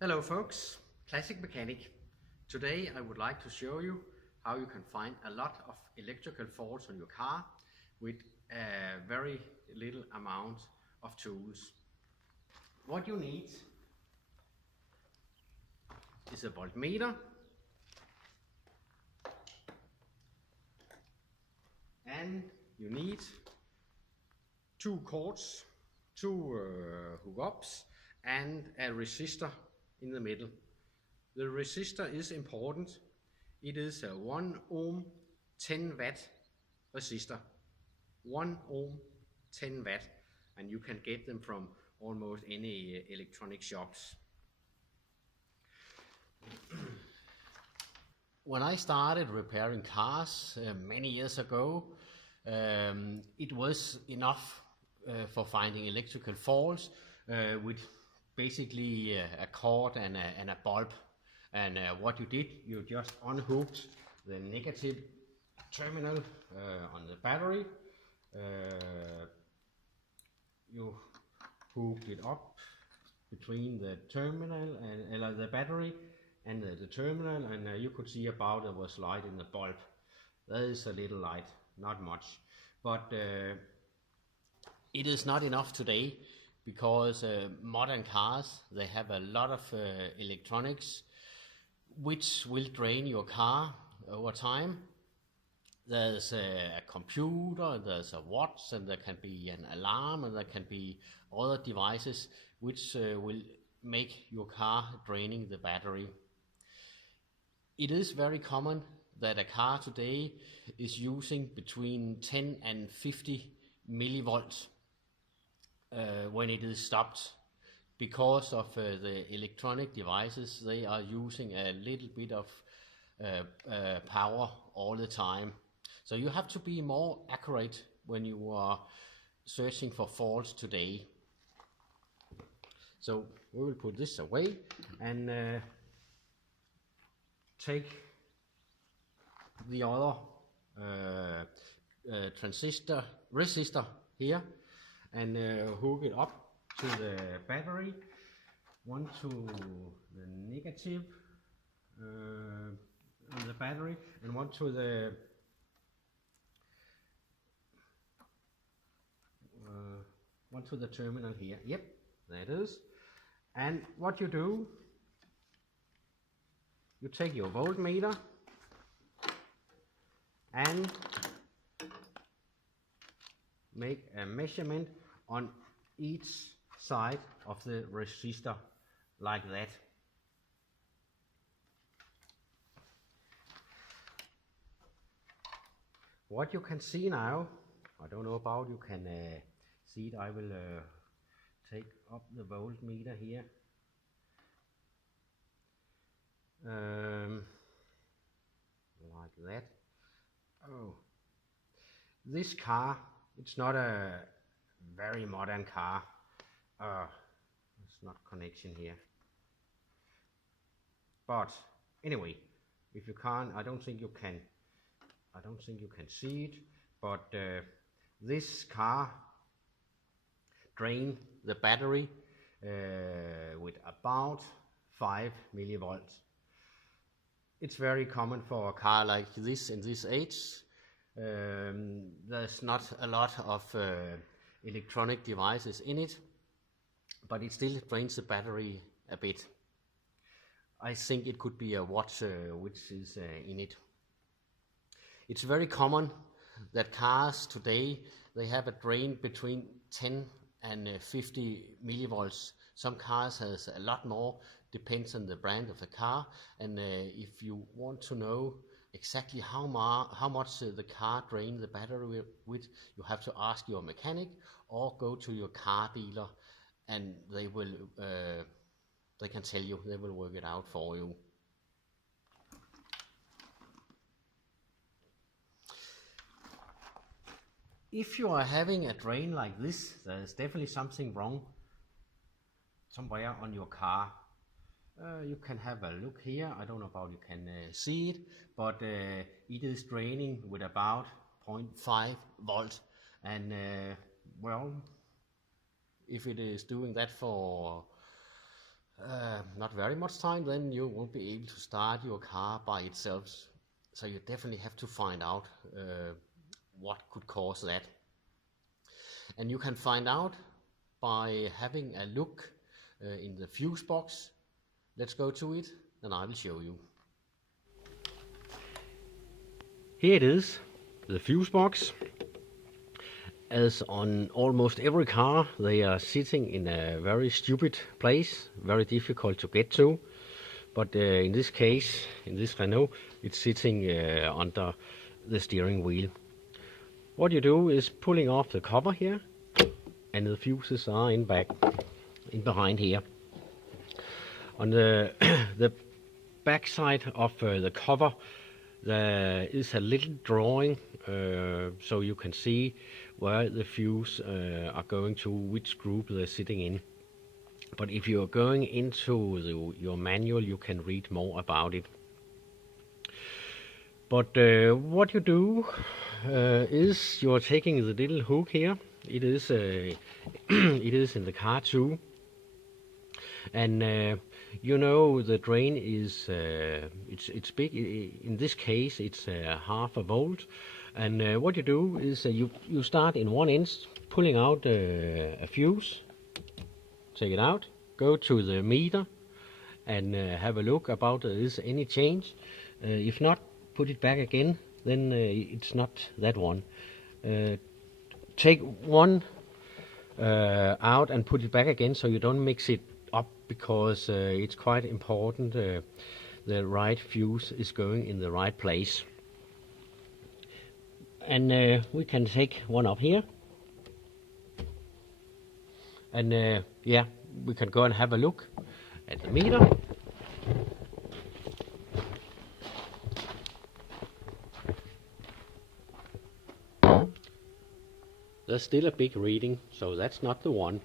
Hello folks, Classic Mechanic. Today I would like to show you how you can find a lot of electrical faults on your car with a very little amount of tools. What you need is a voltmeter and you need two cords, two hookups and a resistor in the middle. The resistor is important. It is a 1 ohm 10 watt resistor. 1 ohm 10 watt, and you can get them from almost any electronic shops. When I started repairing cars many years ago, it was enough for finding electrical faults with basically a cord and a bulb. And what you did, you just unhooked the negative terminal on the battery. You hooked it up between the terminal and the battery and the terminal, and you could see about there was light in the bulb. There is a little light, not much, but it is not enough today because modern cars, they have a lot of electronics which will drain your car over time. There's a computer, there's a watch, and there can be an alarm, and there can be other devices which will make your car draining the battery. It is very common that a car today is using between 10 and 50 millivolts when it is stopped, because of the electronic devices. They are using a little bit of power all the time. So you have to be more accurate when you are searching for faults today. So we will put this away and take the other resistor here and hook it up to the battery, one to the negative on the battery and one to the terminal here. Yep, there it is. And what you do, you take your voltmeter and make a measurement on each side of the resistor like that. What you can see now, I don't know about you can see it. I will take up the voltmeter here. Like that. Oh, this car, it's not a very modern car. It's not connection here. But anyway, if you can't, I don't think you can see it. But this car drain the battery with about 5 millivolts. It's very common for a car like this in this age. There's not a lot of electronic devices in it, but it still drains the battery a bit. I think it could be a watch which is in it. It's very common that cars today, they have a drain between 10 and 50 millivolts. Some cars has a lot more, depends on the brand of the car. And if you want to know exactly how much the car drains the battery with, you have to ask your mechanic or go to your car dealer, and they will they can tell you, they will work it out for you. If you are having a drain like this, there is definitely something wrong somewhere on your car. You can have a look here. I don't know about you can see it, but it is draining with about 0.5 volts, and well, if it is doing that for not very much time, then you won't be able to start your car by itself. So you definitely have to find out what could cause that. And you can find out by having a look in the fuse box. Let's go to it and I will show you. Here it is, the fuse box. As on almost every car, they are sitting in a very stupid place, very difficult to get to. But in this case, in this Renault, it's sitting under the steering wheel. What you do is pulling off the cover here, and the fuses are in behind here. On the the back side of the cover, there is a little drawing, so you can see where the fuse are going to, which group they're sitting in. But if you are going into your manual, you can read more about it. But what you do is you are taking the little hook here. It is it is in the car too, and you know the drain is it's big. In this case, it's half a volt. And what you do is you start in one end, pulling out a fuse. Take it out, go to the meter, and have a look about is any change. If not, put it back again. Then it's not that one. Take one out and put it back again, so you don't mix it up, because it's quite important the right fuse is going in the right place. And we can take one up here, and yeah, we can go and have a look at the meter. There's still a big reading, so that's not the one.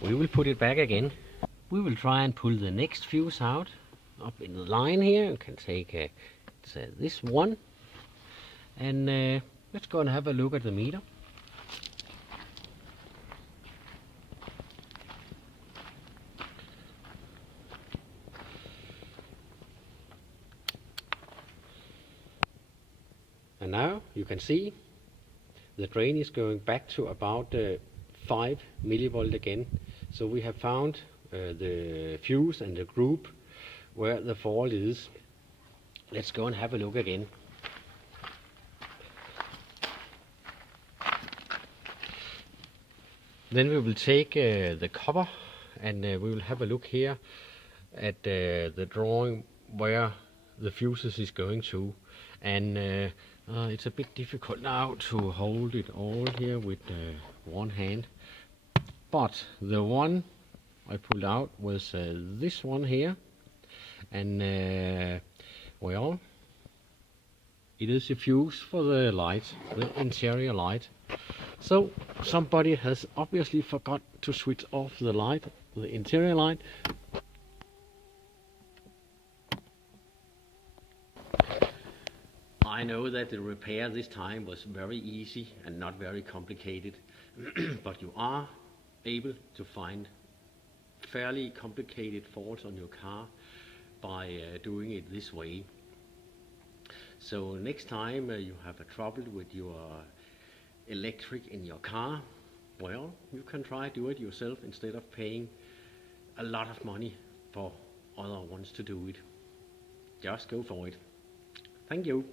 We will put it back again. We will try and pull the next fuse out. Up in the line here, you can take this one, and let's go and have a look at the meter. And now you can see the drain is going back to about 5 millivolt again. So we have found the fuse and the group where the fault is. Let's go and have a look again. Then we will take the cover, and we will have a look here at the drawing where the fuses is going to. And it's a bit difficult now to hold it all here with one hand, but the one I pulled out was this one here. And well, it is a fuse for the light, the interior light. So somebody has obviously forgot to switch off the light, the interior light. I know that the repair this time was very easy and not very complicated, but you are able to find fairly complicated faults on your car by doing it this way. So next time you have a trouble with your electric in your car, well, you can try do it yourself instead of paying a lot of money for other ones to do it. Just go for it. Thank you.